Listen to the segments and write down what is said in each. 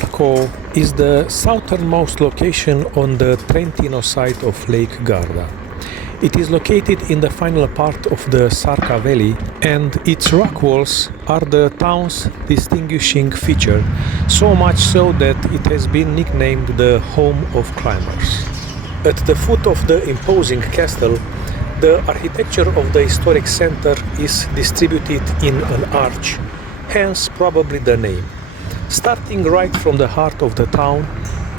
ARCO is the southernmost location on the Trentino side of Lake Garda. It is located in the final part of the Sarca Valley, and its rock walls are the town's distinguishing feature, so much so that it has been nicknamed the home of climbers. At the foot of the imposing castle, the architecture of the historic center is distributed in an arch, hence probably the name. Starting right from the heart of the town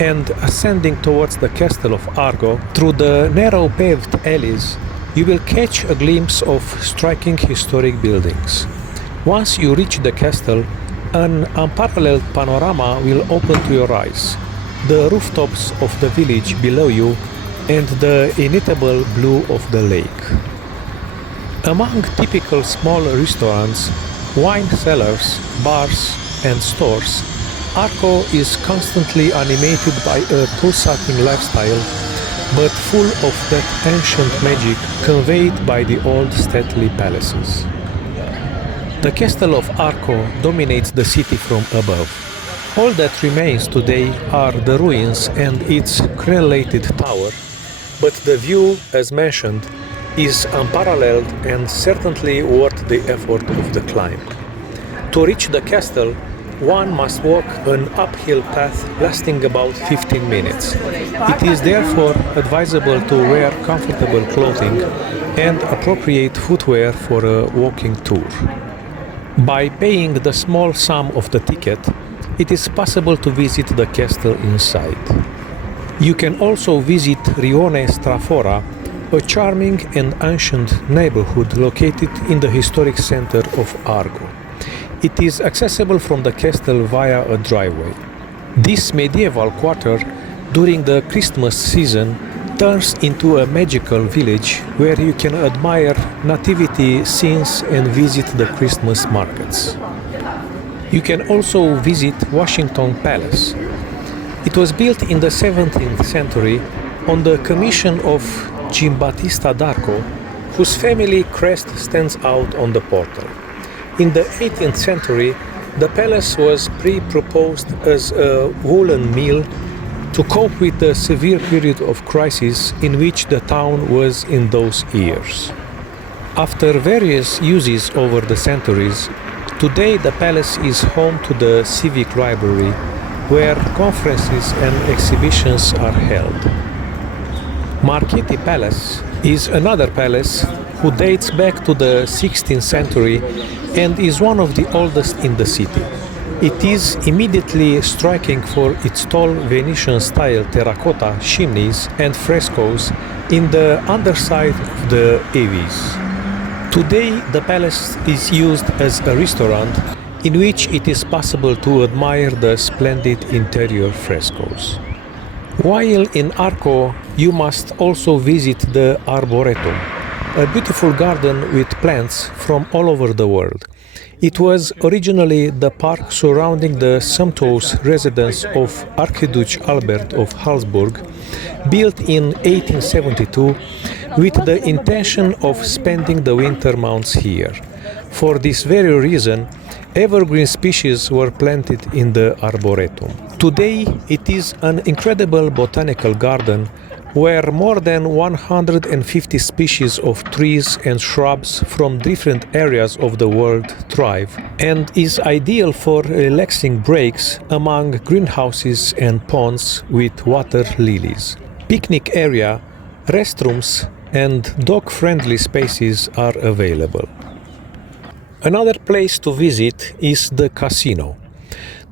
and ascending towards the castle of ARCO, through the narrow paved alleys, you will catch a glimpse of striking historic buildings. Once you reach the castle, an unparalleled panorama will open to your eyes. The rooftops of the village below you and the inimitable blue of the lake. Among typical small restaurants, wine cellars, bars, and stores, ARCO is constantly animated by a pulsating lifestyle, but full of that ancient magic conveyed by the old stately palaces. The castle of ARCO dominates the city from above. All that remains today are the ruins and its crenellated tower, but the view, as mentioned, is unparalleled and certainly worth the effort of the climb. To reach the castle, one must walk an uphill path lasting about 15 minutes. It is therefore advisable to wear comfortable clothing and appropriate footwear for a walking tour. By paying the small sum of the ticket, it is possible to visit the castle inside. You can also visit Rione Strafora, a charming and ancient neighborhood located in the historic center of ARCO. It is accessible from the castle via a driveway. This medieval quarter, during the Christmas season, turns into a magical village where you can admire nativity scenes and visit the Christmas markets. You can also visit Washington Palace. It was built in the 17th century on the commission of Giambattista d'Arco, whose family crest stands out on the portal. In the 18th century, the palace was pre-proposed as a woolen mill to cope with the severe period of crisis in which the town was in those years. After various uses over the centuries, today the palace is home to the Civic Library, where conferences and exhibitions are held. Marchetti Palace is another palace who dates back to the 16th century and is one of the oldest in the city. It is immediately striking for its tall Venetian-style terracotta chimneys and frescoes in the underside of the eaves. Today, the palace is used as a restaurant in which it is possible to admire the splendid interior frescoes. While in ARCO, you must also visit the Arboretum, a beautiful garden with plants from all over the world. It was originally the park surrounding the sumptuous residence of Archduke Albert of Habsburg, built in 1872 with the intention of spending the winter months here. For this very reason, evergreen species were planted in the Arboretum. Today, it is an incredible botanical garden where more than 150 species of trees and shrubs from different areas of the world thrive, and is ideal for relaxing breaks among greenhouses and ponds with water lilies. Picnic area, restrooms, and dog-friendly spaces are available. Another place to visit is the casino.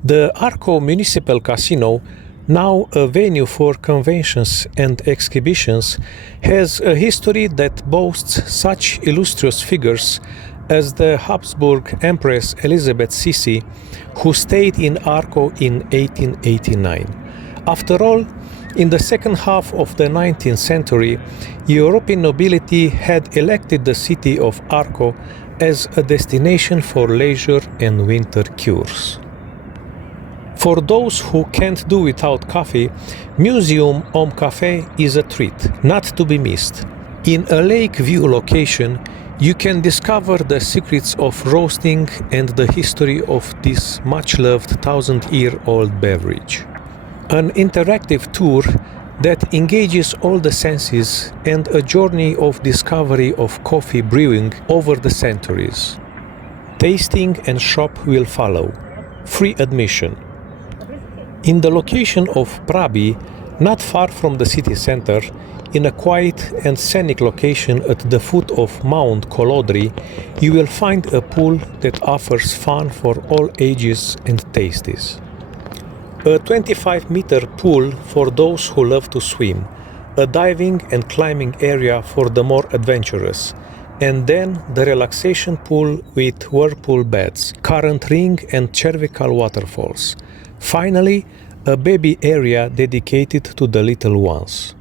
The ARCO Municipal Casino, now a venue for conventions and exhibitions, has a history that boasts such illustrious figures as the Habsburg Empress Elizabeth Sissi, who stayed in ARCO in 1889. After all, in the second half of the 19th century, European nobility had elected the city of ARCO as a destination for leisure and winter cures. For those who can't do without coffee, Museum Om Café is a treat, not to be missed. In a lake view location, You can discover the secrets of roasting and the history of this much-loved 1000-year-old beverage. An interactive tour that engages all the senses and a journey of discovery of coffee brewing over the centuries. Tasting and shop will follow. Free admission. In the location of Prabi, not far from the city center, in a quiet and scenic location at the foot of Mount Kolodri, you will find a pool that offers fun for all ages and tastes. A 25-meter pool for those who love to swim, a diving and climbing area for the more adventurous, and then the relaxation pool with whirlpool beds, current ring and cervical waterfalls. Finally, a baby area dedicated to the little ones.